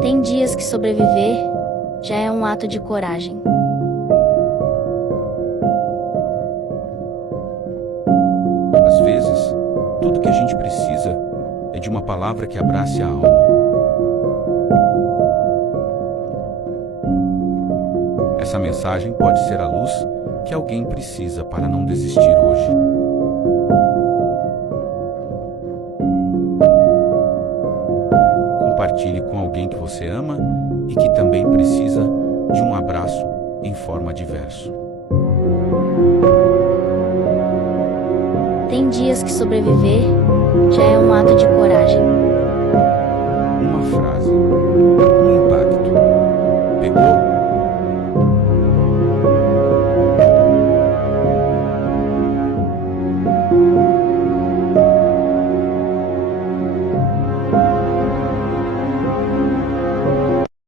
Tem dias que sobreviver já é um ato de coragem. Às vezes, tudo que a gente precisa é de uma palavra que abrace a alma. Essa mensagem pode ser a luz que alguém precisa para não desistir hoje. Compartilhe com alguém que você ama e que também precisa de um abraço em forma de verso. Tem dias que sobreviver já é um ato de coragem. Uma frase,